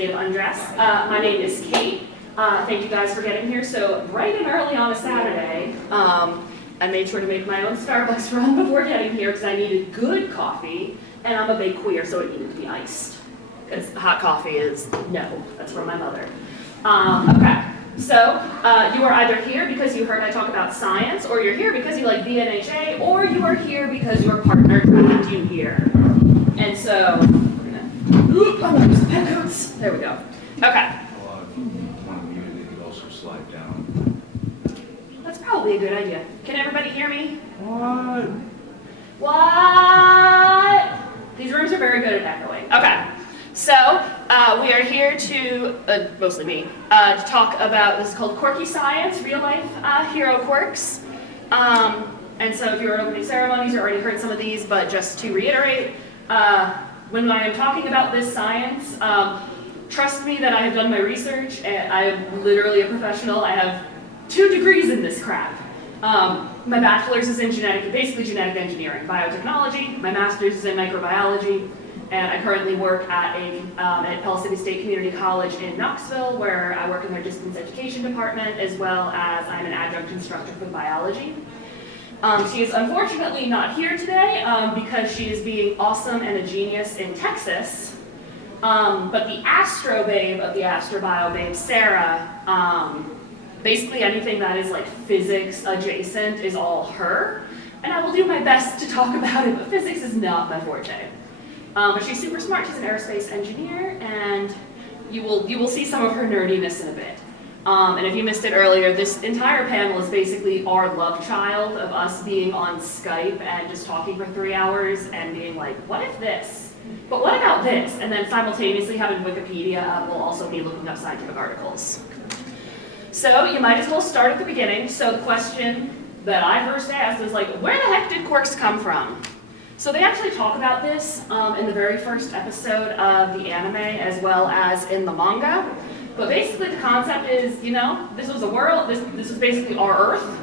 state of undress. My name is Kate. Thank you guys for getting here. So bright and early on a Saturday, I made sure to make my own Starbucks run before getting here because I needed good coffee, and I'm a big queer, so it needed to be iced. Because hot coffee is no, that's from my mother. Okay, so you are either here because you heard I talk about science, or you're here because you like BNHA, or you are here because your partner dragged you here. And so, I'm gonna use the petcoats. There we go. Okay. A lot of you want to mute it, you could also slide down. That's probably a good idea. Can everybody hear me? What? What? These rooms are very good at echoing. Okay. So, we are here to, mostly me, to talk about, this is called Quirky Science, Real Life Hero Quirks. And so if you were at opening ceremonies, you already heard some of these, but just to reiterate, when I am talking about this science, trust me that I have done my research, and I am literally a professional. I have 2 degrees in this crap. My bachelor's is in basically genetic engineering, biotechnology. My master's is in microbiology, and I currently work at Pell City State Community College in Knoxville, where I work in their distance education department, as well as I'm an adjunct instructor for biology. She is unfortunately not here today because she is being awesome and a genius in Texas. But the astro babe of the astrobio babe, Sarah, basically anything that is like physics adjacent is all her. And I will do my best to talk about it, but physics is not my forte. But she's super smart. She's an aerospace engineer, and you will see some of her nerdiness in a bit. And if you missed it earlier, this entire panel is basically our love child of us being on Skype and just talking for 3 hours and being like, what if this? But what about this? And then simultaneously having Wikipedia up will also be looking up scientific articles. So you might as well start at the beginning. So the question that I first asked was like, where the heck did quirks come from? So they actually talk about this in the very first episode of the anime as well as in the manga. But basically the concept is, this was a world, this was basically our Earth.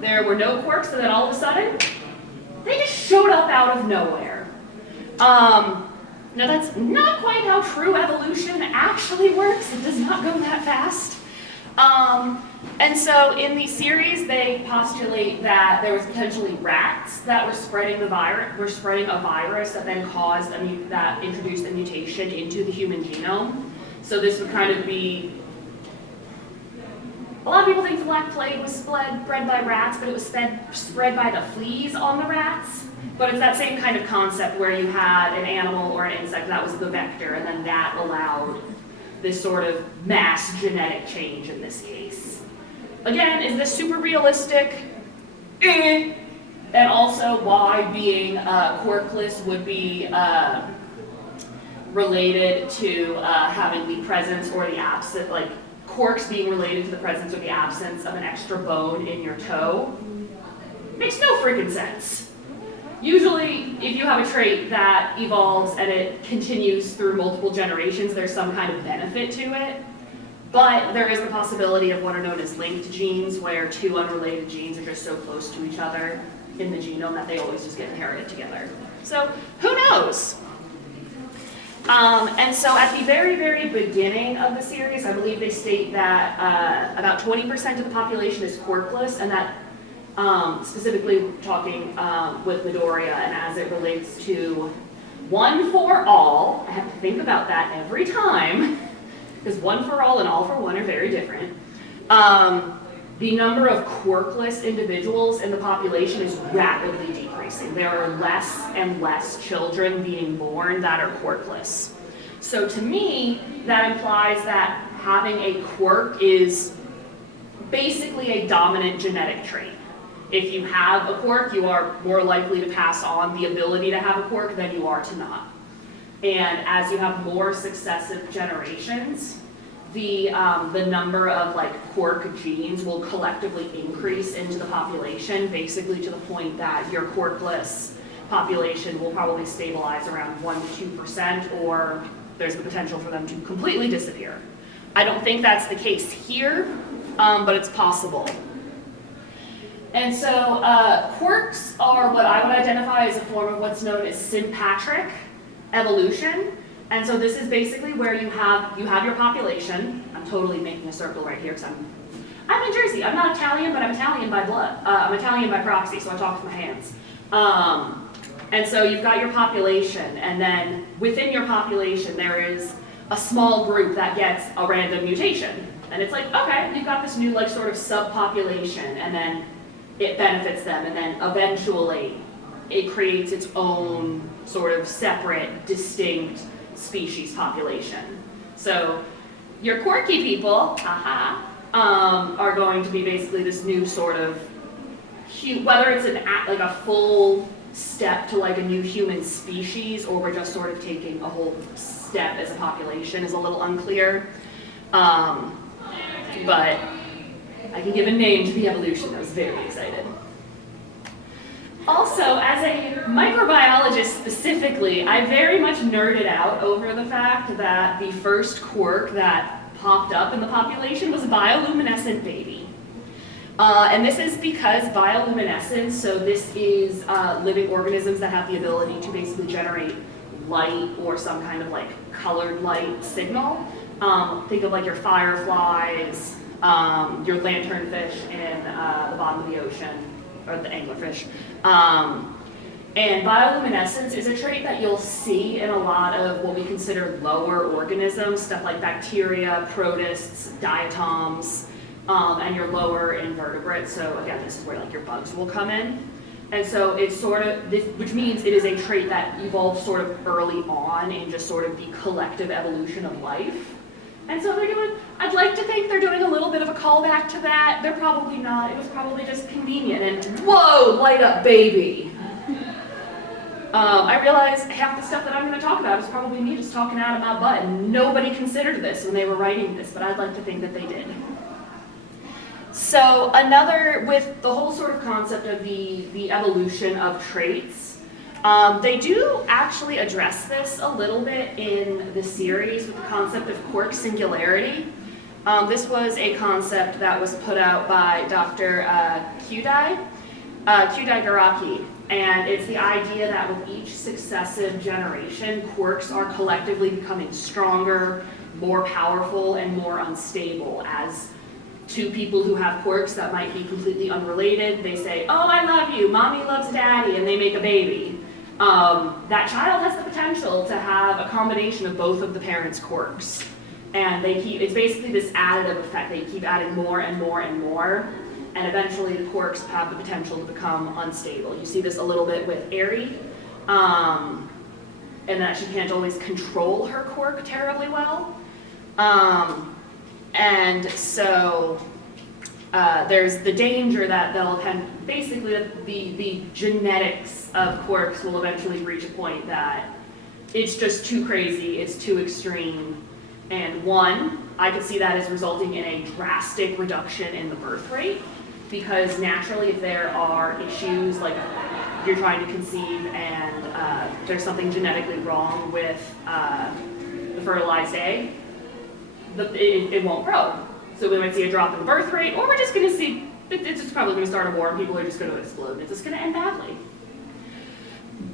There were no quirks, and then all of a sudden, they just showed up out of nowhere. Now that's not quite how true evolution actually works. It does not go that fast. And so in the series, they postulate that there was potentially rats that were spreading a virus that then caused that introduced a mutation into the human genome. So this would kind of be, a lot of people think the Black Plague was spread by rats, but it was spread by the fleas on the rats. But it's that same kind of concept where you had an animal or an insect that was the vector, and then that allowed this sort of mass genetic change in this case. Again, is this super realistic? And also why being quirkless would be related to having the presence or the absence, like quirks being related to the presence or the absence of an extra bone in your toe. Makes no freaking sense. Usually, if you have a trait that evolves and it continues through multiple generations, there's some kind of benefit to it. But there is the possibility of what are known as linked genes, where 2 unrelated genes are just so close to each other in the genome that they always just get inherited together. So, who knows? And so at the very, very beginning of the series, I believe they state that about 20% of the population is quirkless, and that specifically talking with Midoriya and as it relates to one for all. I have to think about that every time, because one for all and all for one are very different. The number of quirkless individuals in the population is rapidly decreasing. There are less and less children being born that are quirkless. So to me, that implies that having a quirk is basically a dominant genetic trait. If you have a quirk, you are more likely to pass on the ability to have a quirk than you are to not. And as you have more successive generations, the number of quirk genes will collectively increase into the population, basically to the point that your quirkless population will probably stabilize around 1 to 2%, or there's the potential for them to completely disappear. I don't think that's the case here, but it's possible. And so quirks are what I would identify as a form of what's known as sympatric evolution. And so this is basically where you have your population. I'm totally making a circle right here because I'm in Jersey. I'm not Italian, but I'm Italian by blood. I'm Italian by proxy, so I talk with my hands. And so you've got your population, and then within your population there is a small group that gets a random mutation. And it's like, okay, you've got this new like sort of subpopulation, and then it benefits them, and then eventually it creates its own sort of separate, distinct species population. So your quirky people, are going to be basically this new sort of, whether it's like a full step to like a new human species, or we're just sort of taking a whole step as a population is a little unclear. But I can give a name to the evolution. I was very excited. Also, as a microbiologist specifically, I very much nerded out over the fact that the first quirk that popped up in the population was a bioluminescent baby. And this is because bioluminescence, so this is living organisms that have the ability to basically generate light or some kind of like colored light signal. Think of like your fireflies, your lanternfish in the bottom of the ocean, or the anglerfish. And bioluminescence is a trait that you'll see in a lot of what we consider lower organisms, stuff like bacteria, protists, diatoms, and your lower invertebrates. So again, this is where like your bugs will come in. And so it's sort of, which means it is a trait that evolved sort of early on in just sort of the collective evolution of life. And so they're doing, I'd like to think they're doing a little bit of a callback to that. They're probably not. It was probably just convenient. And whoa, light up baby. I realize half the stuff that I'm going to talk about is probably me just talking out of my butt, and nobody considered this when they were writing this, but I'd like to think that they did. So with the whole sort of concept of the evolution of traits, they do actually address this a little bit in the series with the concept of quirk singularity. This was a concept that was put out by Dr. Kyudai Garaki, and it's the idea that with each successive generation, quirks are collectively becoming stronger, more powerful, and more unstable. As two people who have quirks that might be completely unrelated, they say, oh, I love you, mommy loves daddy, and they make a baby. That child has the potential to have a combination of both of the parents' quirks. And it's basically this additive effect. They keep adding more and more and more, and eventually the quirks have the potential to become unstable. You see this a little bit with Aerie, and that she can't always control her quirk terribly well. And so there's the danger that basically the genetics of quirks will eventually reach a point that it's just too crazy, it's too extreme. And one, I could see that as resulting in a drastic reduction in the birth rate, because naturally if there are issues like you're trying to conceive and there's something genetically wrong with the fertilized egg, it won't grow. So we might see a drop in the birth rate, or we're just going to see, it's just probably going to start a war and people are just going to explode. It's just going to end badly.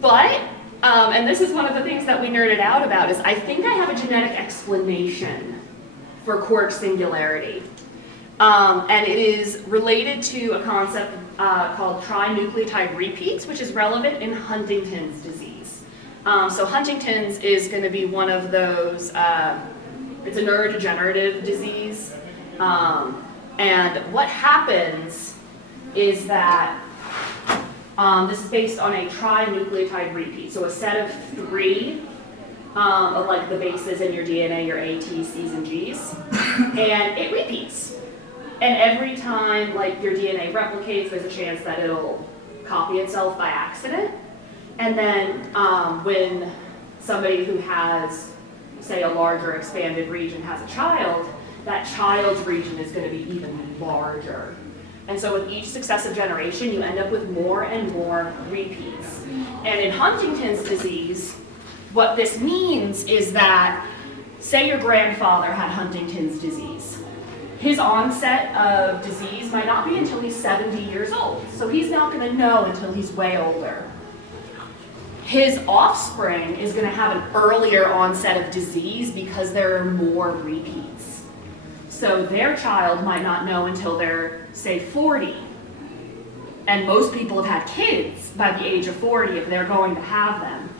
But, and this is one of the things that we nerded out about, is I think I have a genetic explanation for quirk singularity. And it is related to a concept called trinucleotide repeats, which is relevant in Huntington's disease. So Huntington's is going to be one of those, it's a neurodegenerative disease. And what happens is that this is based on a trinucleotide repeat, so a set of three of like the bases in your DNA, your A, T, C's, and G's, and it repeats. And every time like your DNA replicates, there's a chance that it'll copy itself by accident. And then when somebody who has, say, a larger expanded region has a child, that child's region is going to be even larger. And so with each successive generation, you end up with more and more repeats. And in Huntington's disease, what this means is that, say your grandfather had Huntington's disease. His onset of disease might not be until he's 70 years old. So he's not going to know until he's way older. his offspring is going to have an earlier onset of disease because there are more repeats. So their child might not know until they're, say, 40. And most people have had kids by the age of 40 if they're going to have them.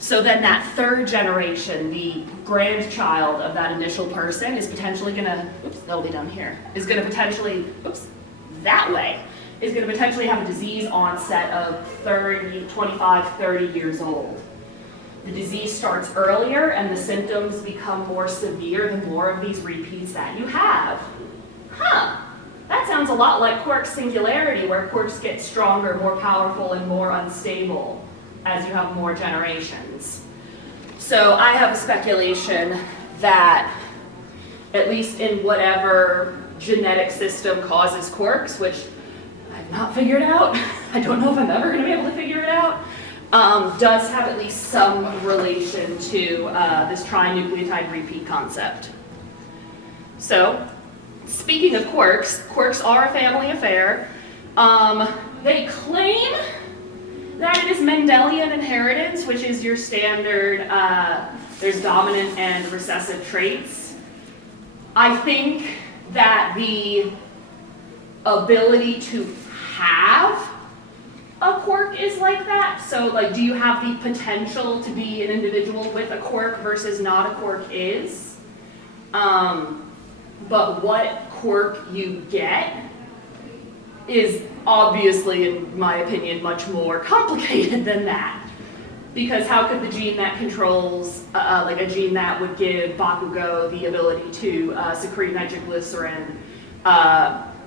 So then that third generation, the grandchild of that initial person, is potentially going to, that'll be down here, is going to potentially, that way, is going to potentially have a disease onset of 25, 30 years old. The disease starts earlier and the symptoms become more severe the more of these repeats that you have. That sounds a lot like Quirk's singularity, where quirks get stronger, more powerful, and more unstable as you have more generations. So I have a speculation that, at least in whatever genetic system causes quirks, which I've not figured out, I don't know if I'm ever going to be able to figure it out, does have at least some relation to this trinucleotide repeat concept. So, speaking of quirks, quirks are a family affair. They claim that it is Mendelian inheritance, which is your standard, there's dominant and recessive traits. I think that the ability to have a quirk is like that. So like, do you have the potential to be an individual with a quirk versus not a quirk is? But what quirk you get is obviously, in my opinion, much more complicated than that. Because how could the gene that controls, like a gene that would give Bakugo the ability to secrete nitroglycerin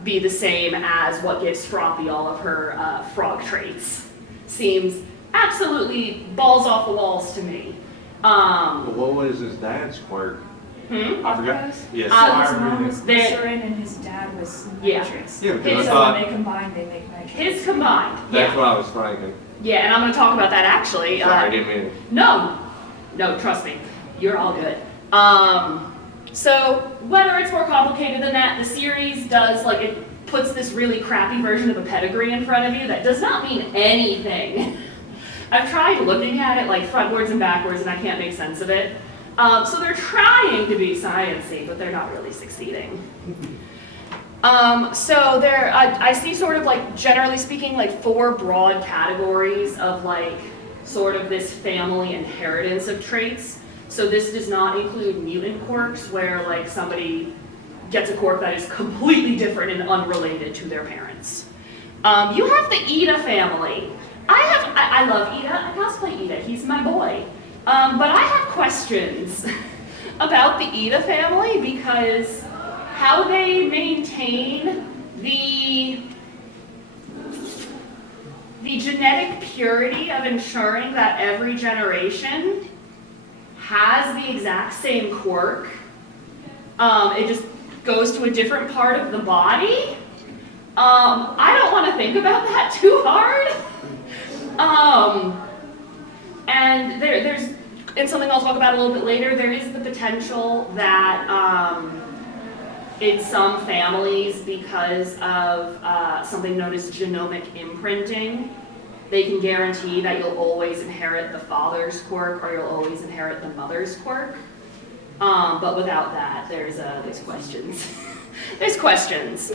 be the same as what gives Froppy all of her frog traits? Seems absolutely balls off the walls to me. What was his dad's quirk? I forgot. Yes. Yes. His mom was glycerin and his dad was nitrous. Yeah, because So I when thought they combine, they make nitrous. His combined, that's yeah. what I was thinking. Yeah, and I'm gonna talk about that actually. Sorry, I didn't mean it. No, trust me, you're all good. So whether it's more complicated than that, the series does, like, it puts this really crappy version of a pedigree in front of you that does not mean anything. I've tried looking at it like frontwards and backwards and I can't make sense of it. So they're trying to be sciencey, but they're not really succeeding. So there, I see sort of like, generally speaking, like 4 broad categories of like, sort of this family inheritance of traits. So this does not include mutant quirks, where like somebody gets a quirk that is completely different and unrelated to their parents. You have the Ida family. I love Ida, I cosplay Ida, he's my boy. But I have questions about the Ida family because how they maintain the genetic purity of ensuring that every generation has the exact same quirk. It just goes to a different part of the body. I don't want to think about that too hard. And there's, and something I'll talk about a little bit later, there is the potential that in some families, because of something known as genomic imprinting, they can guarantee that you'll always inherit the father's quirk or you'll always inherit the mother's quirk. But without that, there's questions. There's questions.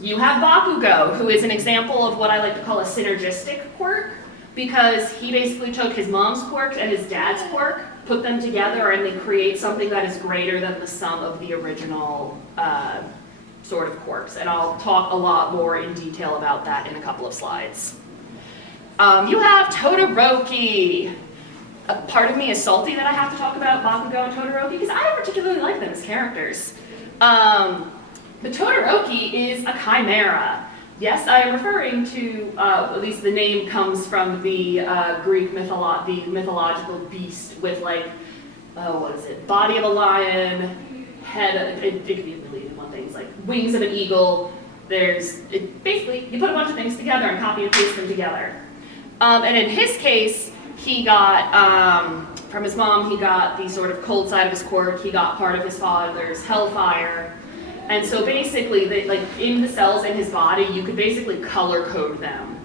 You have Bakugo, who is an example of what I like to call a synergistic quirk, because he basically took his mom's quirk and his dad's quirk, put them together, and they create something that is greater than the sum of the original sort of quirks. And I'll talk a lot more in detail about that in a couple of slides. You have Todoroki. A part of me is salty that I have to talk about Bakugo and Todoroki because I don't particularly like them as characters. But Todoroki is a chimera. Yes, I am referring to, at least the name comes from the Greek the mythological beast with like, what is it, body of a lion, head, it could be really one thing, it's like wings of an eagle. Basically, you put a bunch of things together and copy and paste them together. And in his case, he got, from his mom, he got the sort of cold side of his quirk, he got part of his father's hellfire. And so basically, like in the cells in his body, you could basically color code them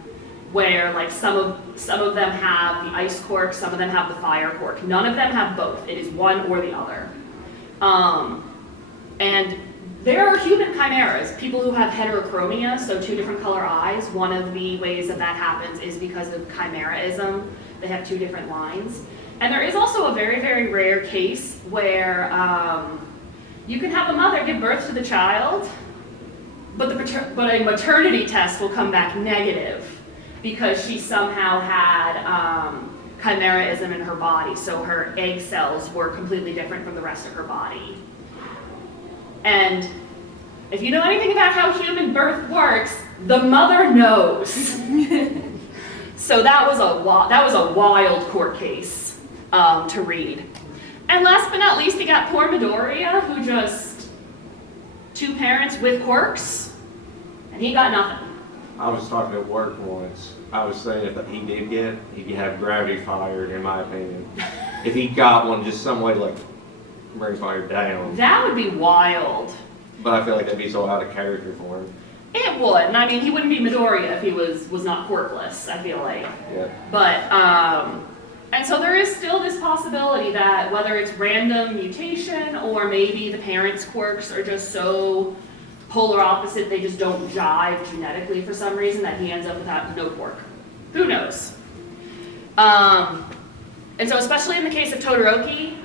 where like some of them have the ice quirk, some of them have the fire quirk. None of them have both. It is one or the other. And there are human chimeras, people who have heterochromia, so two different color eyes. One of the ways that happens is because of chimeraism. They have two different lines. And there is also a very, very rare case where you can have a mother give birth to the child, but a maternity test will come back negative because she somehow had chimeraism in her body, so her egg cells were completely different from the rest of her body. And if you know anything about how human birth works, the mother knows. So that was a wild court case to read. And last but not least, you got poor Midoriya, who just two parents with quirks, and he got nothing. I was talking at work once. I was saying if he did get, he'd have gravity fired, in my opinion. If he got one, just some way to like bring fire down. That would be wild. But I feel like that'd be so out of character for him. It would, and I mean, he wouldn't be Midoriya if he was not quirkless, I feel like. Yeah. But, and so there is still this possibility that whether it's random mutation or maybe the parents' quirks are just so polar opposite, they just don't jive genetically for some reason, that he ends up without no quirk. Who knows? And so especially in the case of Todoroki,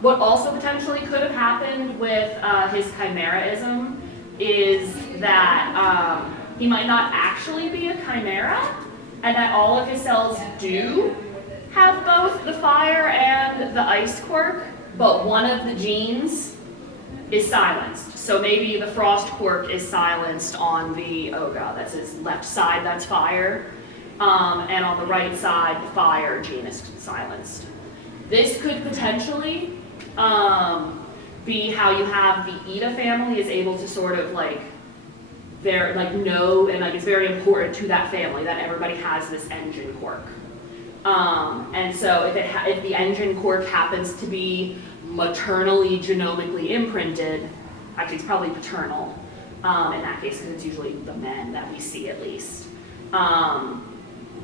what also potentially could have happened with his chimeraism is that he might not actually be a chimera, and that all of his cells do have both the fire and the ice quirk, but one of the genes is silenced. So maybe the frost quirk is silenced on the Oga, that's his left side, that's fire, and on the right side, the fire gene is silenced. This could potentially be how you have the Ida family is able to sort of know, and like it's very important to that family that everybody has this engine quirk. And so if the engine quirk happens to be maternally genomically imprinted, actually it's probably paternal in that case, because it's usually the men that we see at least,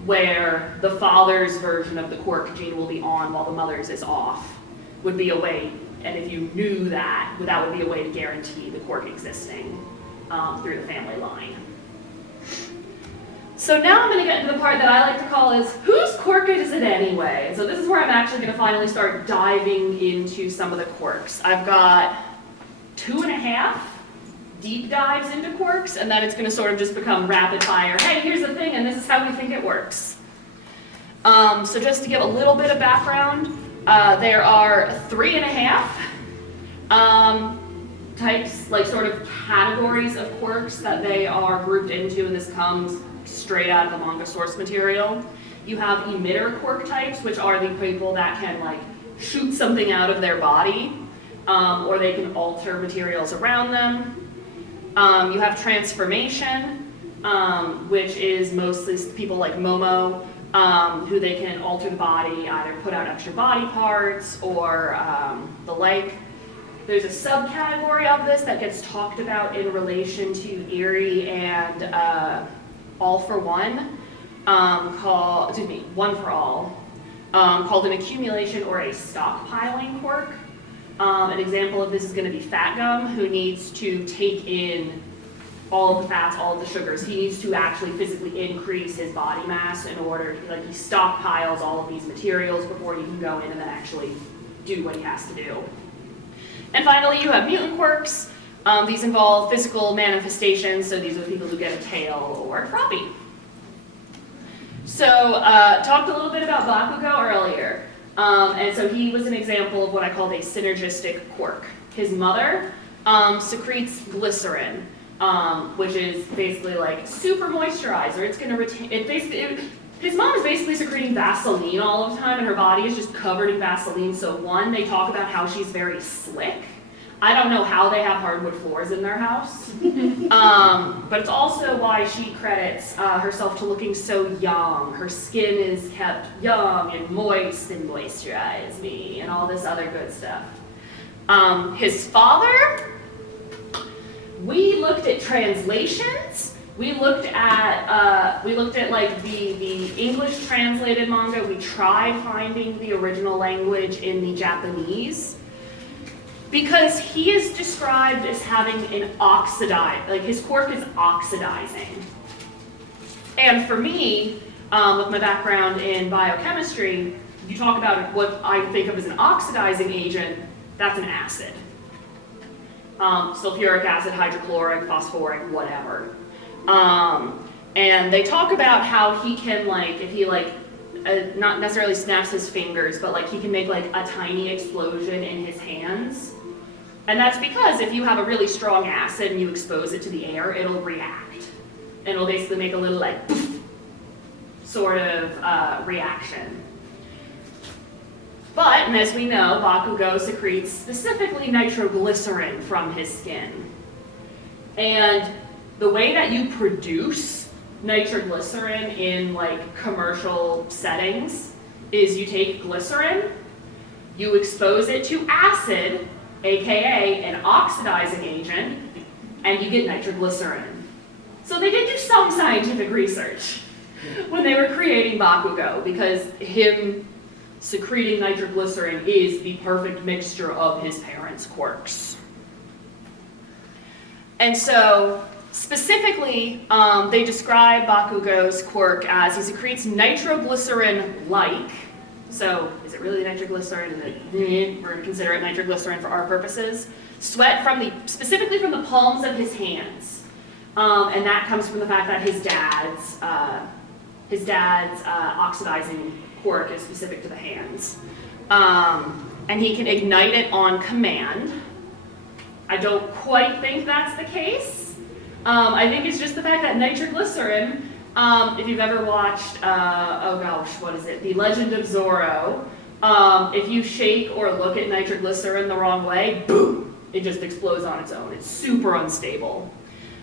where the father's version of the quirk gene will be on while the mother's is off, would be a way, and if you knew that, that would be a way to guarantee the quirk existing through the family line. So now I'm going to get into the part that I like to call is, whose quirk is it anyway? So this is where I'm actually going to finally start diving into some of the quirks. I've got 2.5 deep dives into quirks, and then it's going to sort of just become rapid fire. Hey, here's the thing, and this is how we think it works. So just to give a little bit of background, there are 3.5 types, like sort of categories of quirks that they are grouped into, and this comes straight out of the manga source material. You have emitter quirk types, which are the people that can like shoot something out of their body, or they can alter materials around them. You have transformation, which is mostly people like Momo, who they can alter the body, either put out extra body parts or the like. There's a subcategory of this that gets talked about in relation to Erie and All for One, One for All, called an accumulation or a stockpiling quirk. An example of this is going to be Fat Gum, who needs to take in all of the fats, all of the sugars. He needs to actually physically increase his body mass in order, like he stockpiles all of these materials before he can go in and then actually do what he has to do. And finally, you have mutant quirks. These involve physical manifestations, so these are the people who get a tail or a floppy. So, talked a little bit about Bakugo earlier. And so he was an example of what I called a synergistic quirk. His mother secretes glycerin, which is basically like super moisturizer. It's going to retain, his mom is basically secreting Vaseline all of the time, and her body is just covered in Vaseline. So one, they talk about how she's very slick. I don't know how they have hardwood floors in their house, but it's also why she credits herself to looking so young. Her skin is kept young and moist and moisturize me and all this other good stuff. His father, we looked at translations, we looked at like the English translated manga. We tried finding the original language in the Japanese because he is described as having an oxidized, like his quirk is oxidizing. And for me, with my background in biochemistry, you talk about what I think of as an oxidizing agent, that's an acid. Sulfuric acid, hydrochloric, phosphoric, whatever. And they talk about how he can, like, if he not necessarily snaps his fingers, but like he can make like a tiny explosion in his hands. And that's because if you have a really strong acid and you expose it to the air, it'll react. And it'll basically make a little like poof sort of reaction. But, and as we know, Bakugo secretes specifically nitroglycerin from his skin. And the way that you produce nitroglycerin in like commercial settings is you take glycerin, you expose it to acid, aka an oxidizing agent, and you get nitroglycerin. So they did do some scientific research when they were creating Bakugo, because him secreting nitroglycerin is the perfect mixture of his parents' quirks. And so, specifically, they describe Bakugo's quirk as he secretes nitroglycerin-like. So, is it really nitroglycerin? We're going to consider it nitroglycerin for our purposes. Sweat specifically from the palms of his hands. And that comes from the fact that his dad's oxidizing quirk is specific to the hands. And he can ignite it on command. I don't quite think that's the case. I think it's just the fact that nitroglycerin, if you've ever watched, The Legend of Zorro, if you shake or look at nitroglycerin the wrong way, boom, it just explodes on its own. It's super unstable.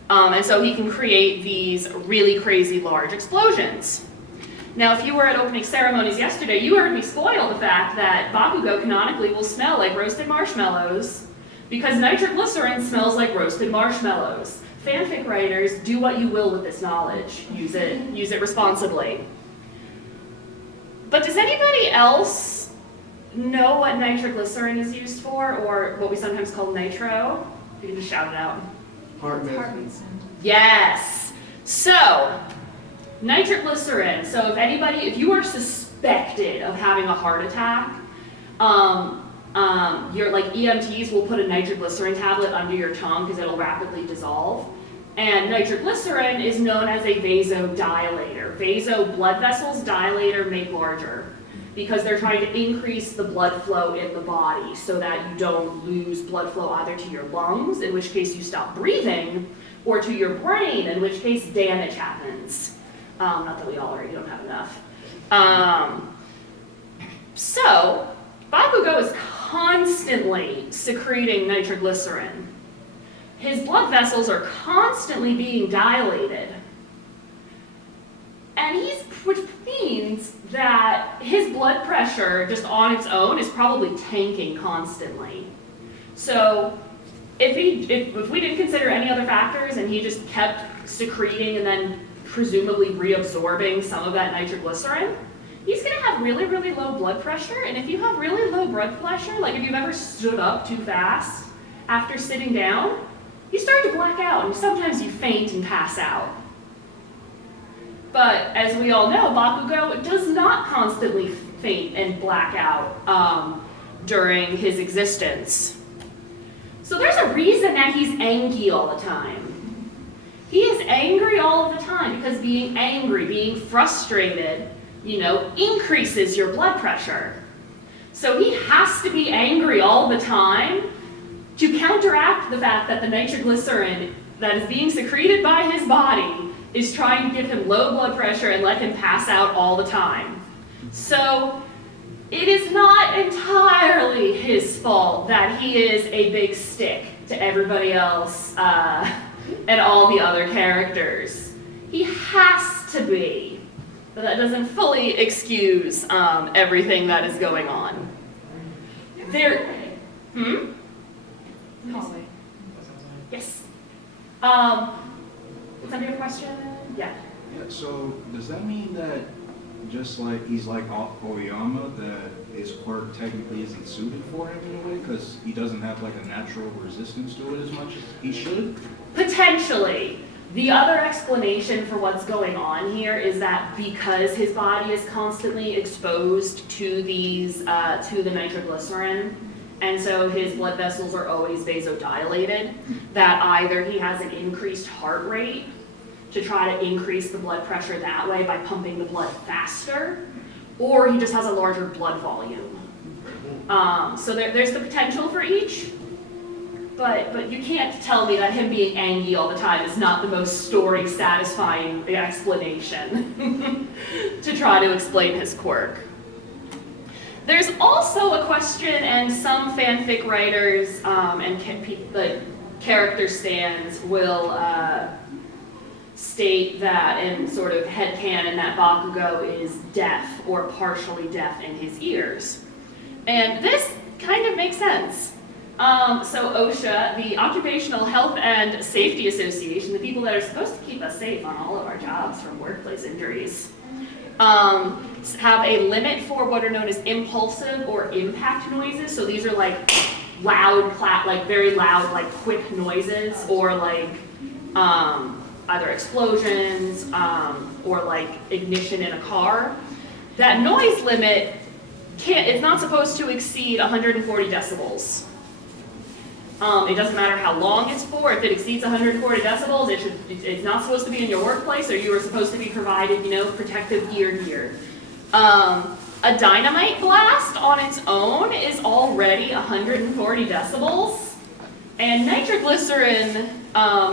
And so he can create these really crazy large explosions. Now, if you were at opening ceremonies yesterday, you heard me spoil the fact that Bakugo canonically will smell like roasted marshmallows because nitroglycerin smells like roasted marshmallows. Fanfic writers, do what you will with this knowledge. Use it responsibly. But does anybody else know what nitroglycerin is used for, or what we sometimes call nitro? You can just shout it out. Heart medicine. Yes. So, nitroglycerin. So if you are suspected of having a heart attack, your like EMTs will put a nitroglycerin tablet under your tongue because it'll rapidly dissolve. And nitroglycerin is known as a vasodilator. Blood vessels dilate or make larger because they're trying to increase the blood flow in the body so that you don't lose blood flow either to your lungs, in which case you stop breathing, or to your brain, in which case damage happens. Not that we all already don't have enough. So, Bakugo is constantly secreting nitroglycerin. His blood vessels are constantly being dilated. And which means that his blood pressure just on its own is probably tanking constantly. So if we didn't consider any other factors and he just kept secreting and then presumably reabsorbing some of that nitroglycerin, he's gonna have really, really low blood pressure. And if you have really low blood pressure, like if you've ever stood up too fast after sitting down, you start to black out and sometimes you faint and pass out. But as we all know, Bakugo does not constantly faint and black out during his existence. So there's a reason that he's angry all the time. He is angry all of the time because being angry, being frustrated, increases your blood pressure. So he has to be angry all the time to counteract the fact that the nitroglycerin that is being secreted by his body is trying to give him low blood pressure and let him pass out all the time. So it is not entirely his fault that he is a big stick to everybody else and all the other characters. He has to be. But that doesn't fully excuse everything that is going on. Yes. Somebody have a question? Yeah. Yeah, so does that mean that just like he's like Oyama, that his quirk technically isn't suited for him in a way because he doesn't have like a natural resistance to it as much as he should? Potentially. The other explanation for what's going on here is that because his body is constantly exposed to these, to the nitroglycerin, and so his blood vessels are always vasodilated, that either he has an increased heart rate to try to increase the blood pressure that way by pumping the blood faster, or he just has a larger blood volume. So there's the potential for each. But you can't tell me that him being angry all the time is not the most story-satisfying explanation to try to explain his quirk. There's also a question, and some fanfic writers and the character stands will state that, and sort of headcanon, that Bakugo is deaf or partially deaf in his ears. And this kind of makes sense. So OSHA, the Occupational Health and Safety Association, the people that are supposed to keep us safe on all of our jobs from workplace injuries, have a limit for what are known as impulsive or impact noises. So these are like loud, like very loud, like quick noises, or like either explosions or like ignition in a car. That noise limit it's not supposed to exceed 140 decibels. It doesn't matter how long it's for. If it exceeds 140 decibels, it's not supposed to be in your workplace, or you are supposed to be provided, protective ear gear. A dynamite blast on its own is already 140 decibels, and nitroglycerin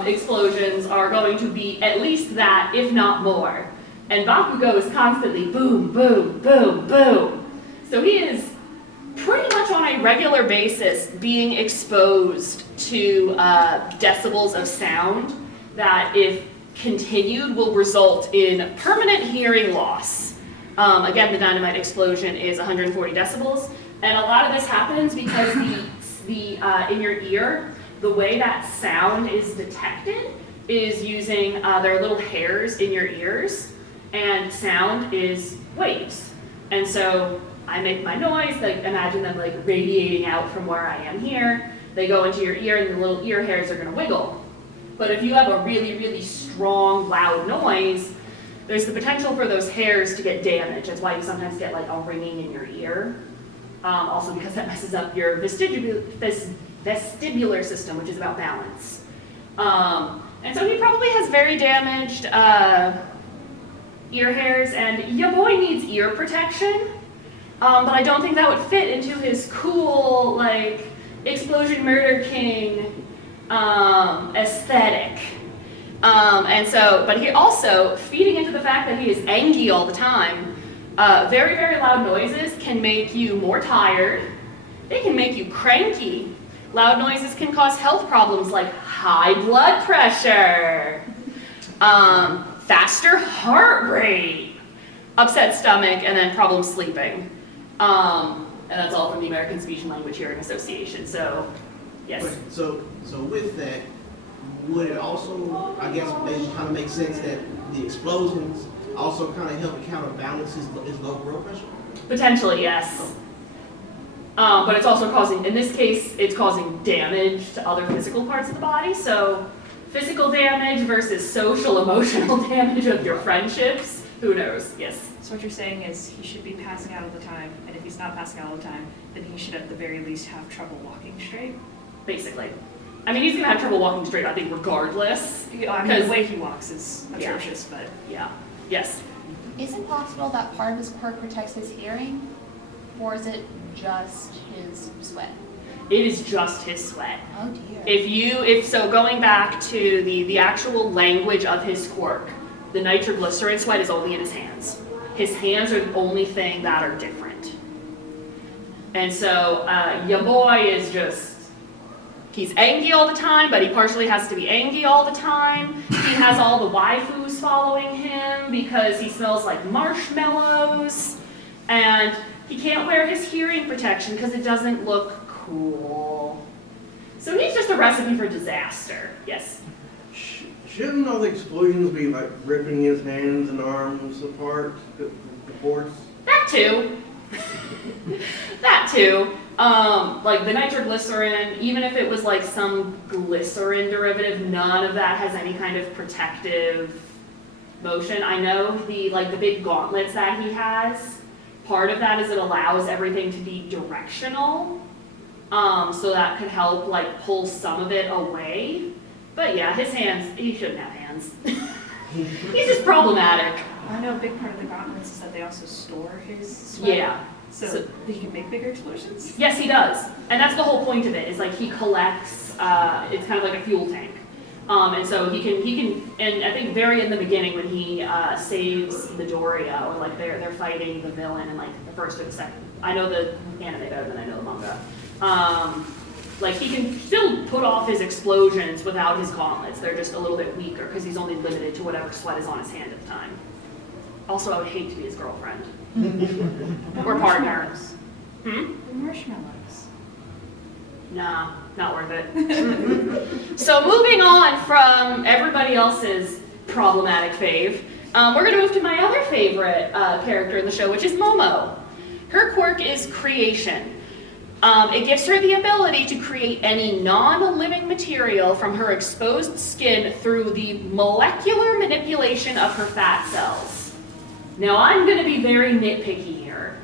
explosions are going to be at least that, if not more. And Bakugo is constantly boom, boom, boom, boom. So he is pretty much on a regular basis being exposed to decibels of sound that, if continued, will result in permanent hearing loss. Again, the dynamite explosion is 140 decibels, and a lot of this happens because the in your ear, the way that sound is detected is using, there are little hairs in your ears, and sound is waves. And so I make my noise, like imagine them like radiating out from where I am here. They go into your ear, and the little ear hairs are gonna wiggle. But if you have a really, really strong, loud noise, there's the potential for those hairs to get damaged. That's why you sometimes get like a ringing in your ear. Also because that messes up your vestibular system, which is about balance. And so he probably has very damaged ear hairs, and your boy needs ear protection. But I don't think that would fit into his cool, like, Explosion Murder King aesthetic. And so, but he also, feeding into the fact that he is angry all the time, very, very loud noises can make you more tired. They can make you cranky. Loud noises can cause health problems like high blood pressure, faster heart rate, upset stomach, and then problems sleeping. And that's all from the American Speech and Language Hearing Association. So, yes. Wait, so with that, would it also, I guess, maybe kind of make sense that the explosions also kind of help counterbalance his low blood pressure? Potentially, yes. But it's also causing, in this case, it's causing damage to other physical parts of the body. So, physical damage versus social, emotional damage of your friendships. Who knows? Yes. So what you're saying is he should be passing out all the time, and if he's not passing out all the time, then he should at the very least have trouble walking straight? Basically. I mean, he's going to have trouble walking straight, I think, regardless. I mean, the way he walks is atrocious, but... Yeah. Yes. Is it possible that part of his quirk protects his hearing? Or is it just his sweat? It is just his sweat. Oh dear. So going back to the actual language of his quirk, the nitroglycerin sweat is only in his hands. His hands are the only thing that are different. And so your boy is just, he's angry all the time, but he partially has to be angry all the time. He has all the waifus following him because he smells like marshmallows. And he can't wear his hearing protection because it doesn't look cool. So he's just a recipe for disaster. Yes? Shouldn't all the explosions be like ripping his hands and arms apart? The force? That too. That too. Like the nitroglycerin, even if it was like some glycerin derivative, none of that has any kind of protective motion. I know the big gauntlets that he has, part of that is it allows everything to be directional. So that could help like pull some of it away. But yeah, his hands, he shouldn't have hands. He's just problematic. I know a big part of the gauntlets is that they also store his sweat. Yeah. So he can make bigger explosions? Yes, he does. And that's the whole point of it, is like he collects, it's kind of like a fuel tank. And so he can, and I think very in the beginning when he saves Midoriya, or like they're fighting the villain in like the first or the second, I know the anime better than I know the manga. Like he can still put off his explosions without his gauntlets. They're just a little bit weaker because he's only limited to whatever sweat is on his hand at the time. Also, I would hate to be his girlfriend. Or partner. The marshmallows. Nah, not worth it. So moving on from everybody else's problematic fave, we're going to move to my other favorite character in the show, which is Momo. Her quirk is creation. It gives her the ability to create any non-living material from her exposed skin through the molecular manipulation of her fat cells. Now I'm going to be very nitpicky here.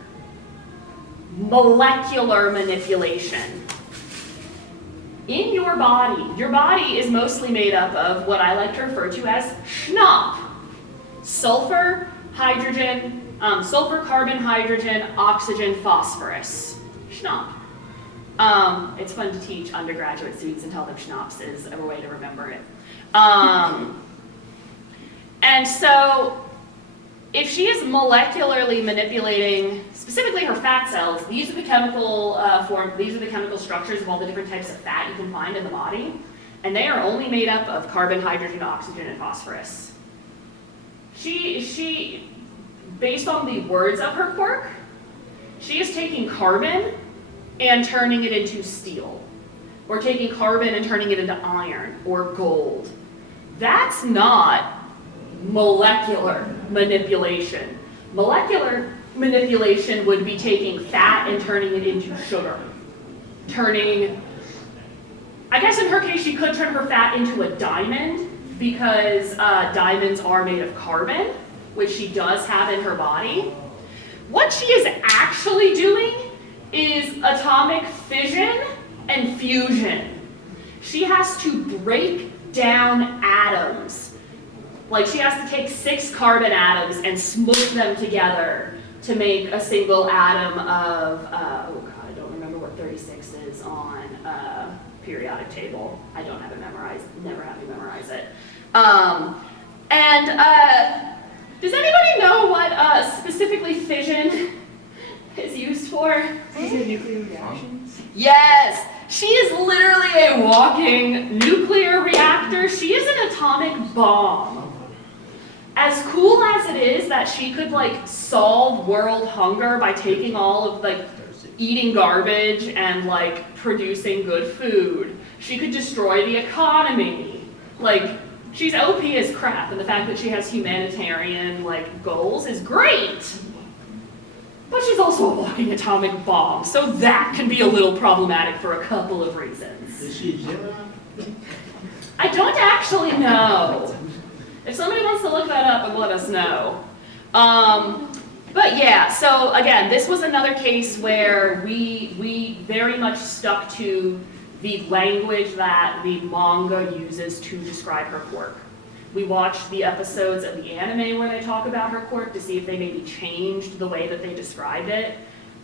Molecular manipulation. In your body is mostly made up of what I like to refer to as schnapp. Sulfur, hydrogen, sulfur, carbon, hydrogen, oxygen, phosphorus. Schnapp. It's fun to teach undergraduate students and tell them schnapps is a way to remember it. And so, if she is molecularly manipulating specifically her fat cells, these are the chemical structures of all the different types of fat you can find in the body, and they are only made up of carbon, hydrogen, oxygen, and phosphorus. She, based on the words of her quirk, she is taking carbon and turning it into steel, or taking carbon and turning it into iron or gold. That's not molecular manipulation. Molecular manipulation would be taking fat and turning it into sugar. I guess in her case, she could turn her fat into a diamond, because diamonds are made of carbon, which she does have in her body. What she is actually doing is atomic fission and fusion. She has to break down atoms. Like she has to take 6 carbon atoms and smush them together to make a single atom of, oh god, I don't remember what 36 is on a periodic table. I don't have it memorized, never have me memorize it. Does anybody know what specifically fission is used for? Is it nuclear reactions? Yes! She is literally a walking nuclear reactor. She is an atomic bomb. As cool as it is that she could like solve world hunger by taking all of like eating garbage and like producing good food, she could destroy the economy. Like, she's OP as crap, and the fact that she has humanitarian like goals is great. But she's also a walking atomic bomb, so that can be a little problematic for a couple of reasons. Is she a Gemini? I don't actually know. If somebody wants to look that up and let us know. But yeah, so again, this was another case where we very much stuck to the language that the manga uses to describe her quirk. We watched the episodes of the anime where they talk about her quirk to see if they maybe changed the way that they described it.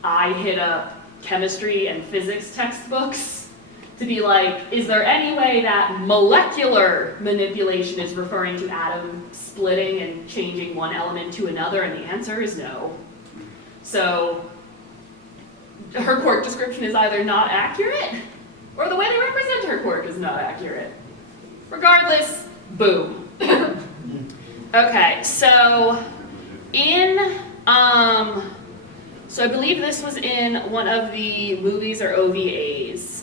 I hit up chemistry and physics textbooks to be like, is there any way that molecular manipulation is referring to atom splitting and changing one element to another? And the answer is no. So her quirk description is either not accurate, or the way they represent her quirk is not accurate. Regardless, boom. Okay, so so I believe this was in one of the movies or OVAs.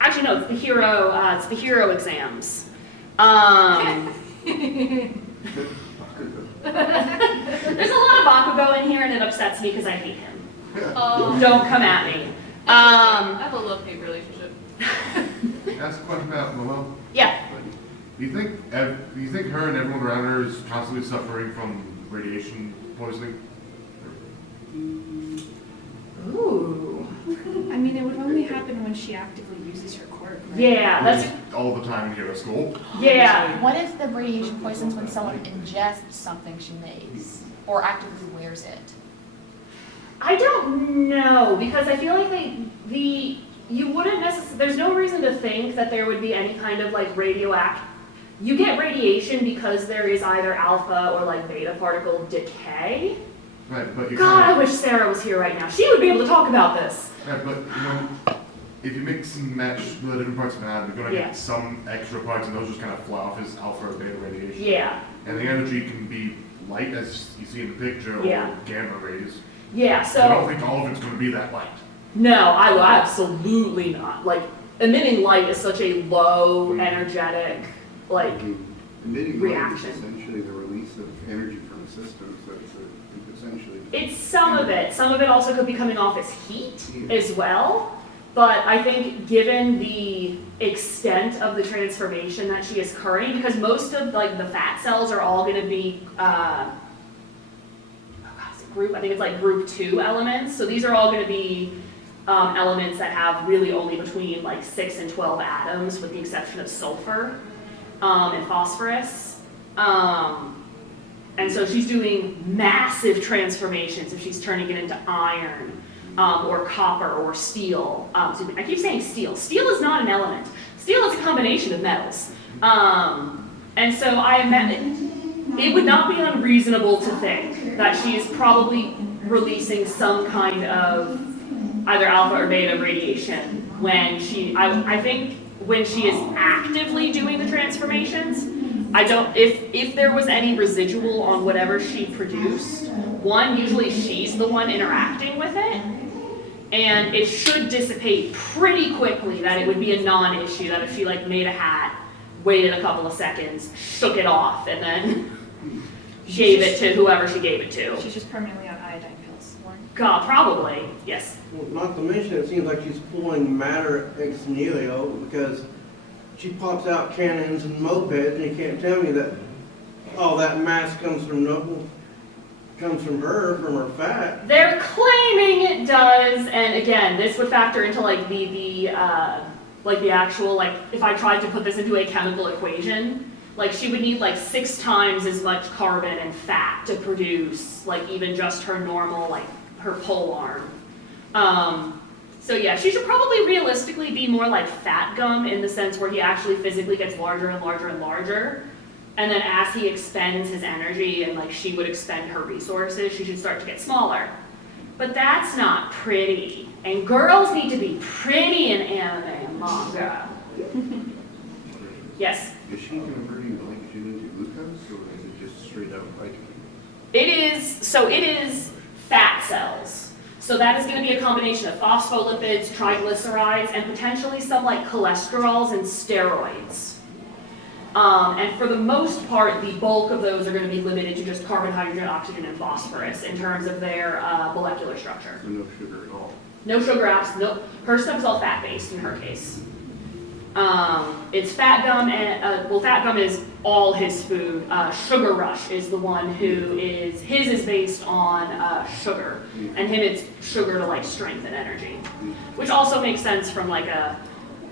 Actually, no, it's the hero exams. There's a lot of Bakugo in here, and it upsets me because I hate him. Oh. Don't come at me. I have a love-hate relationship. Ask a question about Momo. Yeah. Do you think her and everyone around her is constantly suffering from radiation poisoning? Ooh. I mean, it would only happen when she actively uses her quirk, right? Yeah, that's All the time in hero school. yeah. What if the radiation poisons when someone ingests something she makes or actively wears it? I don't know because I feel like you wouldn't necessarily. There's no reason to think that there would be any kind of like radioactive. You get radiation because there is either alpha or like beta particle decay. Right, but you God, I can't- wish Sarah was here right now. She would be able to talk about this. Right, but if you mix and match the different parts of an atom, you're gonna Yeah. get some extra parts, and those just kind of fly off as alpha or beta radiation. Yeah. And the energy can be light, as you see in the picture, or Yeah. gamma rays. Yeah, I don't so, think all of it's gonna be that light. no, I absolutely not. Like, emitting light is such a low, energetic, like, Emitting light is reaction. essentially the release of energy from the system, so it's essentially. it's some of it. Some of it also could be coming off as heat Yeah. as well. But I think given the extent of the transformation that she is occurring, because most of like the fat cells are all going to be, I think it's like group 2 elements. So these are all going to be elements that have really only between like 6 and 12 atoms, with the exception of sulfur and phosphorus. And so she's doing massive transformations if she's turning it into iron or copper or steel. I keep saying steel. Steel is not an element. Steel is a combination of metals. And so I imagine it would not be unreasonable to think that she is probably releasing some kind of either alpha or beta radiation when I think when she is actively doing the transformations. If there was any residual on whatever she produced, usually she's the one interacting with it, and it should dissipate pretty quickly, that it would be a non-issue, that if she like made a hat, waited a couple of seconds, shook it off, and then gave it to whoever she gave it to. She's just permanently on iodine pills. God, probably, yes. Well, not to mention, it seems like she's pulling matter ex nihilo, because she pops out cannons and mopeds, and you can't tell me that all that mass comes from her, from her fat. They're claiming it does, and again, this would factor into like the actual, like if I tried to put this into a chemical equation, like she would need like 6 times as much carbon and fat to produce like even just her normal, like her pole arm. So yeah, she should probably realistically be more like Fat Gum, in the sense where he actually physically gets larger and larger and larger. And then as he expends his energy and like she would expend her resources, she should start to get smaller. But that's not pretty. And girls need to be pretty in anime and manga. Yes? Is she converting glycogen into glucose, or is it just straight up glycogen? It is fat cells. So that is going to be a combination of phospholipids, triglycerides, and potentially some like cholesterols and steroids. And for the most part, the bulk of those are going to be limited to just carbon, hydrogen, oxygen, and phosphorus in terms of their molecular structure. So no sugar at all? No sugar apps, no. Her stuff is all fat-based in her case. It's Fat Gum, and Fat Gum is all his food. Sugar Rush is the one who his is based on sugar, and him it's sugar to like strength and energy, which also makes sense from like a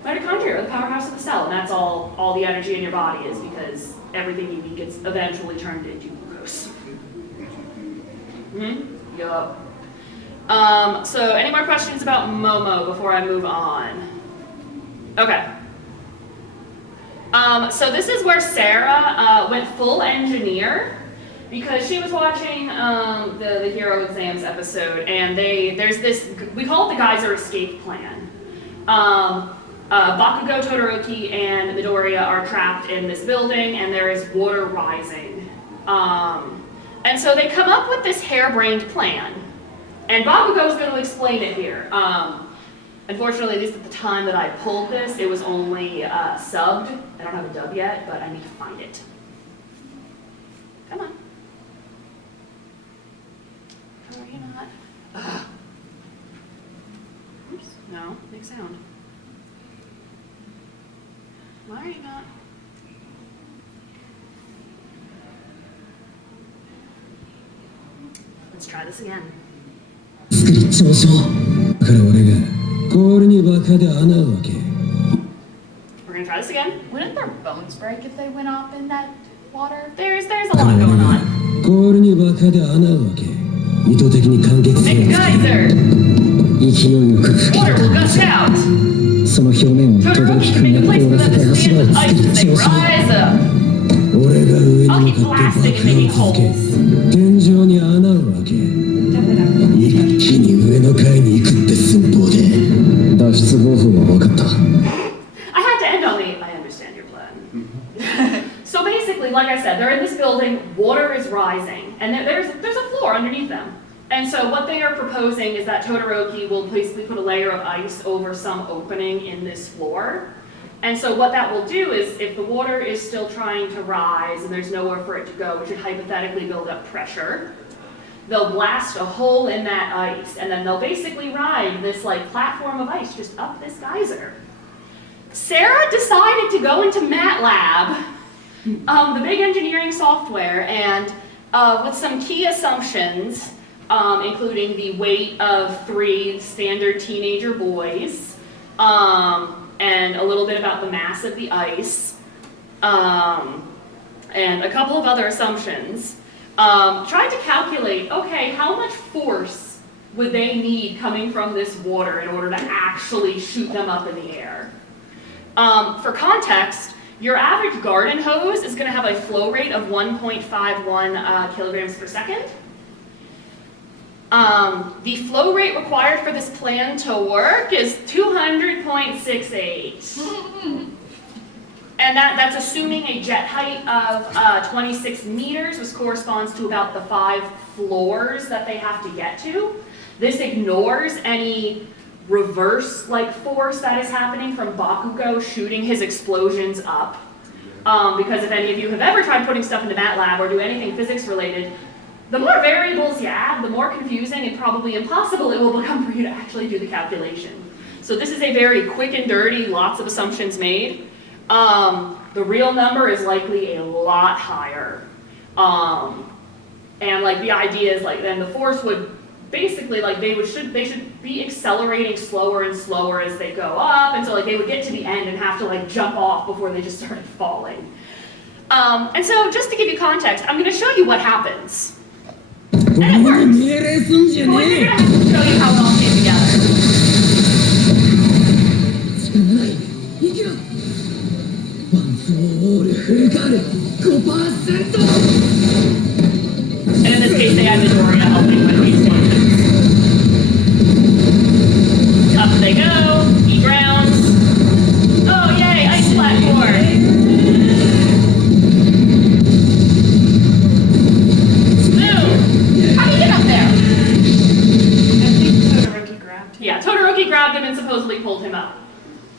mitochondria, or the powerhouse of the cell, and that's all the energy in your body is, because everything you eat gets eventually turned into glucose. Yup. So any more questions about Momo before I move on? Okay. So this is where Sarah went full engineer, because she was watching the Hero Exams episode, and there's this, we call it the Geyser Escape Plan. Bakugo, Todoroki, and Midoriya are trapped in this building, and there is water rising. And so they come up with this harebrained plan, and Bakugo's going to explain it here. Unfortunately, at least at the time that I pulled this, it was only subbed. I don't have a dub yet, but I need to find it. Come on. How are you not? Ugh. Oops, no, big sound. Why are you not? Let's try this again. 作り調子をだから俺が氷にバカで穴を開け We're gonna try this again. Wouldn't their bones break if they went up in that water? There's a lot going on. 氷にバカで穴を開け意図的に完結す Big る geyser! 勢いよく吹き Water will gush out! その表面を Todoroki 轟 can く make a 脈 place を for ら them せて to 柱を stand 作 in り ice as they 調子 rise up. 俺が上に I'll 向 keep かって blasting 爆 and 破 making を続け holes. 天井に穴を開け一気に上の階に行くって寸法で脱出方法は分かった I had to end on the, I understand your plan. So basically, like I said, they're in this building, water is rising, and there's a floor underneath them. And so what they are proposing is that Todoroki will basically put a layer of ice over some opening in this floor. And so what that will do is, if the water is still trying to rise and there's nowhere for it to go, it should hypothetically build up pressure. They'll blast a hole in that ice, and then they'll basically ride this like platform of ice just up this geyser. Sarah decided to go into MATLAB, the big engineering software, and with some key assumptions, including the weight of 3 standard teenager boys, and a little bit about the mass of the ice, and a couple of other assumptions, tried to calculate, okay, how much force would they need coming from this water in order to actually shoot them up in the air? For context, your average garden hose is going to have a flow rate of 1.51 kilograms per second. The flow rate required for this plan to work is 200.68. And that's assuming a jet height of 26 meters, which corresponds to about the 5 floors that they have to get to. This ignores any reverse force that is happening from Bakugo shooting his explosions up. Because if any of you have ever tried putting stuff into MATLAB or do anything physics related, the more variables you add, the more confusing and probably impossible it will become for you to actually do the calculation. So this is a very quick and dirty, lots of assumptions made. The real number is likely a lot higher. And the idea is then the force would basically they should be accelerating slower and slower as they go up, and so they would get to the end and have to jump off before they just started falling. And so just to give you context, I'm going to show you what happens. And it works. But we're going to have to show you how it all came together. And in this case, they had Midoriya helping with these stations. Up they go, he drowns. Oh yay, ice platform. Smooth. How do you get up there? I think Todoroki grabbed him. Yeah, Todoroki grabbed him and supposedly pulled him up.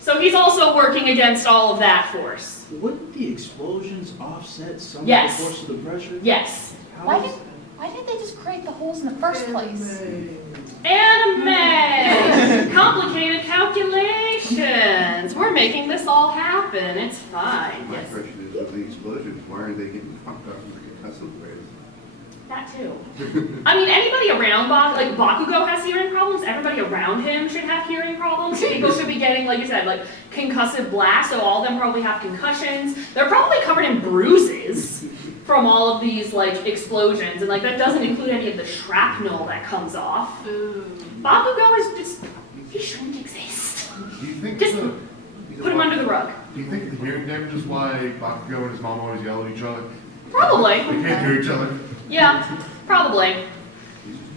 So he's also working against all of that force. Wouldn't the explosions offset some Yes. of the force of the pressure? Yes. How Why is didn't they just create the holes in the first place? Anime! Complicated calculations. We're making this all happen. It's fine. My Yes. question is, with the explosions, why are they getting pumped up in concussive ways? That too. I mean, anybody around Bakugo has hearing problems. Everybody around him should have hearing problems. People should be getting, like you said, concussive blasts. So all of them probably have concussions. They're probably covered in bruises from all of these explosions, and that doesn't include any of the shrapnel that comes off. Ooh. Bakugo is just, he shouldn't exist. Do you think Just put him under the rug. Do you think the hearing damage is why Bakugo and his mom always yell at each other? Probably. They can't hear each other. Yeah, probably.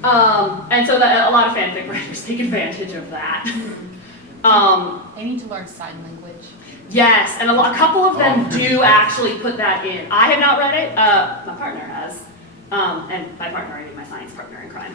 And so that a lot of fanfic writers take advantage of that. They need to learn sign language. Yes, and a couple of them do actually put that in. I have not read it. My partner has, and by partner I mean my science partner in crime.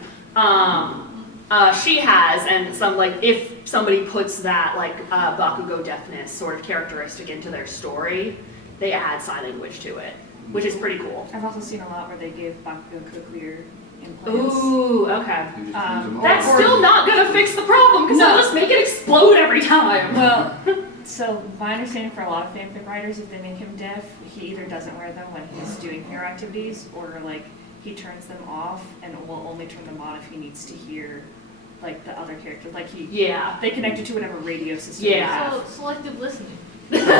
She has, and some like if somebody puts that like Bakugo deafness sort of characteristic into their story, they add sign language to it, which is pretty cool. I've also seen a lot where they give Bakugo cochlear implants. Ooh, okay. They just use them all. That's still not gonna fix the problem because they'll just make it explode every time. Well, so my understanding for a lot of fanfic writers, if they make him deaf, he either doesn't wear them when he's doing hair activities, or like he turns them off and will only turn them on if he needs to hear like the other character. Like they connect it to whatever radio system. they have. So selective listening. He already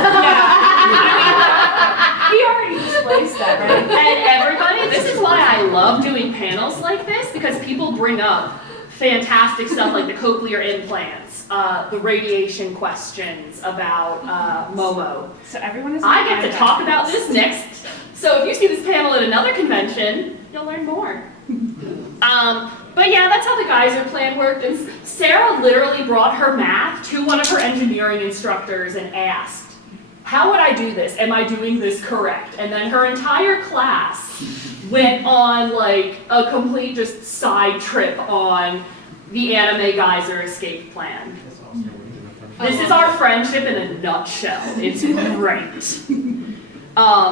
displays that, right? And everybody, this is why I love doing panels like this, because people bring up fantastic stuff like the cochlear implants, the radiation questions about Momo. So everyone is. I get to talk about this next. So if you see this panel at another convention, you'll learn more. But yeah, that's how the geyser plan worked. And Sarah literally brought her math to one of her engineering instructors and asked, how would I do this? Am I doing this correct? And then her entire class went on like a complete just side trip on the anime geyser escape plan. This is our friendship in a nutshell. It's great.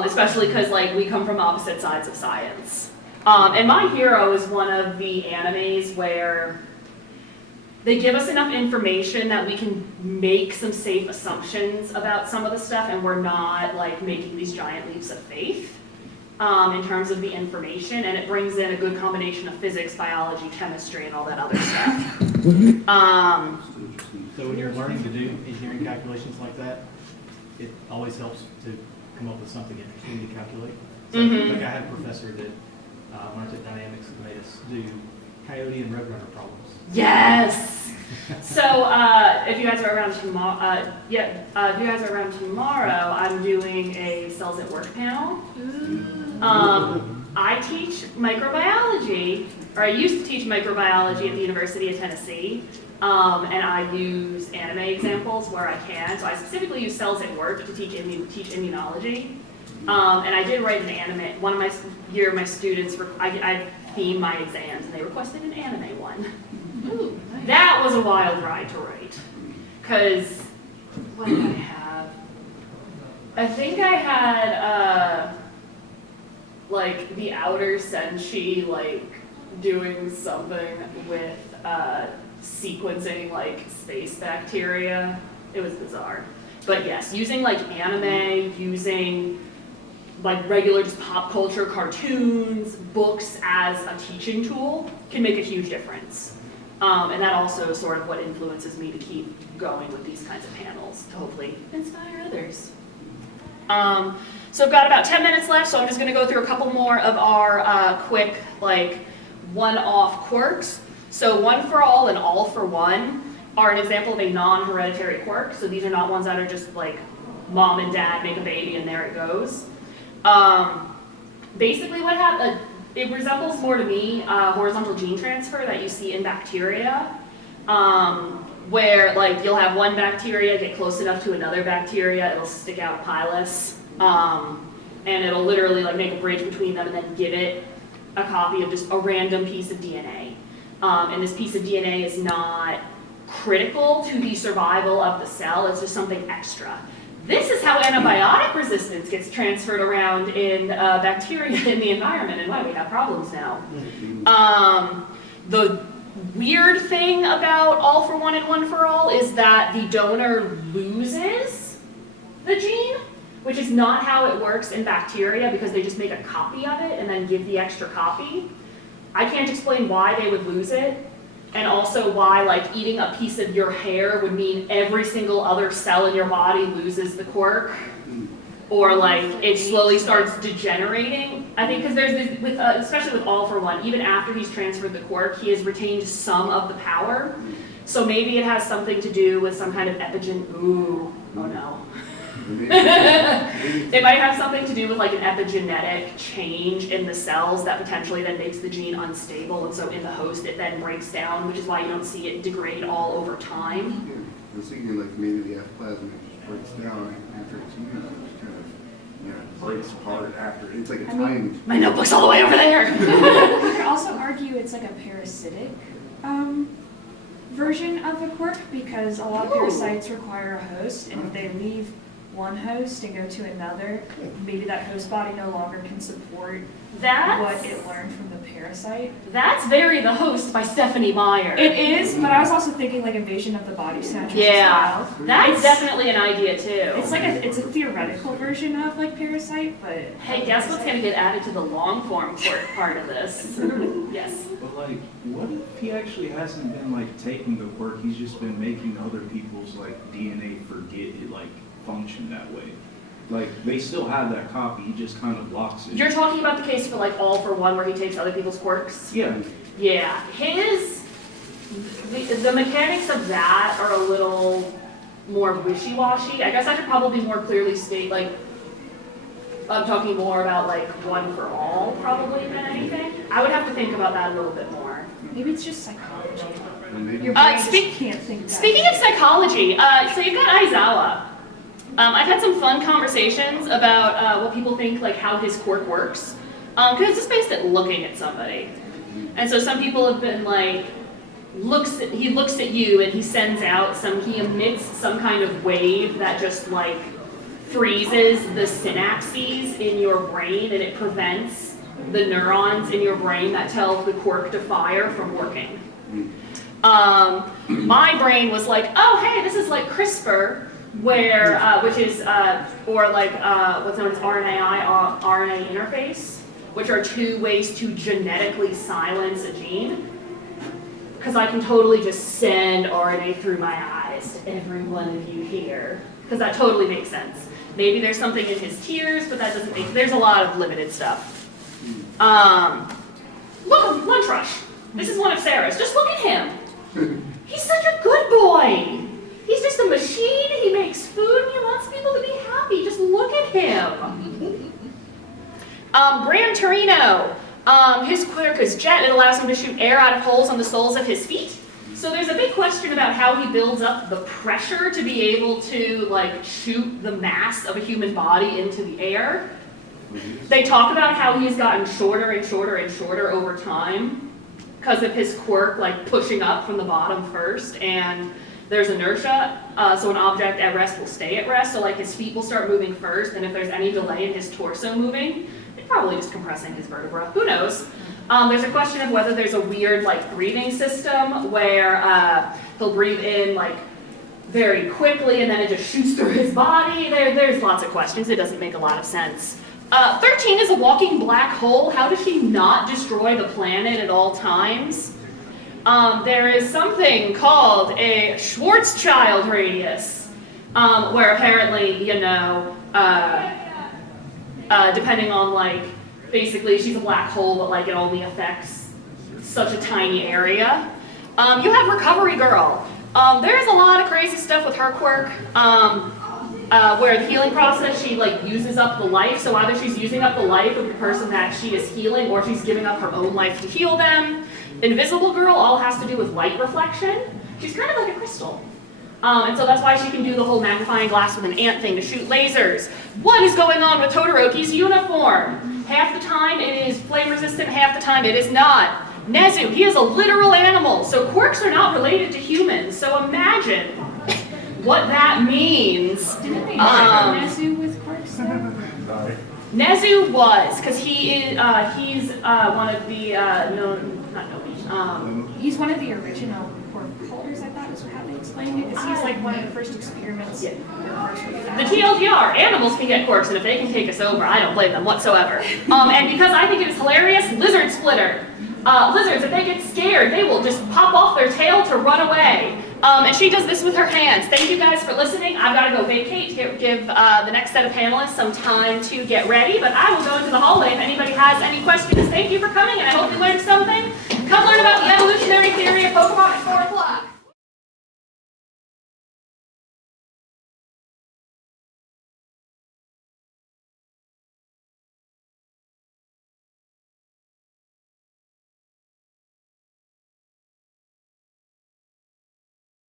Especially because like we come from opposite sides of science. And My Hero is one of the animes where they give us enough information that we can make some safe assumptions about some of the stuff, and we're not like making these giant leaps of faith in terms of the information, and it brings in a good combination of physics, biology, chemistry, and all that other stuff. So when you're learning to do engineering calculations like that, it always helps to come up with something interesting to calculate. So like I had a professor that when I took dynamics, made us do Coyote and Roadrunner problems. Yes. So if you guys are around tomorrow, if you guys are around tomorrow, I'm doing a cells at work panel. I teach microbiology, or I used to teach microbiology at the University of Tennessee, and I use anime examples where I can. So I specifically use cells at work to teach immunology. And I did write an anime. One of my students, I themed my exams, and they requested an anime one. Ooh, nice. That was a wild ride to write. Because, what did I have? I think I had, like, the outer senshi, like, doing something with sequencing, like, space bacteria. It was bizarre. But yes, using, like, anime, using like regular just pop culture cartoons, books as a teaching tool can make a huge difference. And that also is sort of what influences me to keep going with these kinds of panels to hopefully inspire others. So I've got about 10 minutes left, so I'm just gonna go through a couple more of our quick like one-off quirks. So one for all and all for one are an example of a non-hereditary quirk. So these are not ones that are just like mom and dad make a baby and there it goes. Basically what happened, it resembles more to me horizontal gene transfer that you see in bacteria, where like you'll have one bacteria get close enough to another bacteria, it'll stick out a pilus, and it'll literally like make a bridge between them and then give it a copy of just a random piece of DNA. And this piece of DNA is not critical to the survival of the cell, it's just something extra. This is how antibiotic resistance gets transferred around in bacteria in the environment and why we have problems now. The weird thing about all for one and one for all is that the donor loses the gene, which is not how it works in bacteria because they just make a copy of it and then give the extra copy. I can't explain why they would lose it. And also why like eating a piece of your hair would mean every single other cell in your body loses the quirk, or like it slowly starts degenerating. I think because there's this, especially with all for one, even after he's transferred the quirk, he has retained some of the power. So maybe it has something to do with some kind of oh no. It might have something to do with like an epigenetic change in the cells that potentially then makes the gene unstable, and so in the host it then breaks down, which is why you don't see it degrade all over time. I was thinking like maybe the F plasmid just breaks down after it's used, it just kind of breaks apart after. It's like a time. My notebook's all the way over there. You could also argue it's like a parasitic version of a quirk because a lot of Ooh. parasites require a host, and if they leave one host and go to another, maybe that host body no longer can support what it learned from the parasite. That's very The Host by Stephanie Meyer. It is, but I was also thinking like Invasion of the Body Snatchers Yeah, as well. that's definitely an idea too. It's like it's a theoretical version of like Parasite, but Hey, guess what's gonna get added to the long form part of this? Yes. But like, what if he actually hasn't been like taking the quirk, he's just been making other people's like DNA forget it like function that way? Like, they still have that copy, he just kind of locks it. You're talking about the case for like All for One where he takes other people's quirks? Yeah. Yeah, the mechanics of that are a little more wishy-washy. I guess I should probably more clearly state, like, I'm talking more about like One for All probably than anything. I would have to think about that a little bit more. maybe it's just psychology. Maybe. Your brain just can't think that. Speaking of psychology, so you've got Aizawa. I've had some fun conversations about what people think, like how his quirk works, because it's just based at looking at somebody. And so some people have been like, he looks at you and he sends out he emits some kind of wave that just like freezes the synapses in your brain, and it prevents the neurons in your brain that tell the quirk to fire from working. My brain was like, oh hey, this is like CRISPR, where which is or like what's known as RNA interface, which are two ways to genetically silence a gene. Because I can totally just send RNA through my eyes to every one of you here, because that totally makes sense. Maybe there's something in his tears, but that doesn't make. There's a lot of limited stuff. Look, Lunch Rush. This is one of Sarah's. Just look at him. He's such a good boy. He's just a machine. He makes food and he wants people to be happy. Just look at him. Gran Torino. His quirk is jet. It allows him to shoot air out of holes on the soles of his feet. So there's a big question about how he builds up the pressure to be able to like shoot the mass of a human body into the air. They talk about how he's gotten shorter and shorter and shorter over time because of his quirk like pushing up from the bottom first, and there's inertia, so an object at rest will stay at rest, so like his feet will start moving first, and if there's any delay in his torso moving, it's probably just compressing his vertebra, who knows? There's a question of whether there's a weird like breathing system where he'll breathe in like very quickly and then it just shoots through his body. There's lots of questions, it doesn't make a lot of sense. 13 is a walking black hole. How does she not destroy the planet at all times? There is something called a Schwarzschild radius, where apparently, you know, depending on like, basically she's a black hole, but like it only affects such a tiny area. You have Recovery Girl. There's a lot of crazy stuff with her quirk, where the healing process, she like uses up the life, so either she's using up the life of the person that she is healing, or she's giving up her own life to heal them. Invisible Girl all has to do with light reflection. She's kind of like a crystal. And so that's why she can do the whole magnifying glass with an ant thing to shoot lasers. What is going on with Todoroki's uniform? Half the time it is flame resistant, half the time it is not. Nezu, he is a literal animal, so quirks are not related to humans. So imagine what that means. Didn't they Nezu with quirks though? Sorry. Nezu was, because he's one of the, He's one of the original quirk holders, I thought is how they explained it, because he's like one of the first experiments. Yeah. The TLDR, animals can get quirks, and if they can take us over, I don't blame them whatsoever. And because I think it is hilarious, Lizard Splitter. Lizards, if they get scared, they will just pop off their tail to run away. And she does this with her hands. Thank you guys for listening. I've got to go vacate to give the next set of panelists some time to get ready, but I will go into the hallway if anybody has any questions. Thank you for coming, and I hope you learned something. Come learn about the evolutionary theory of Pokemon at 4 o'clock.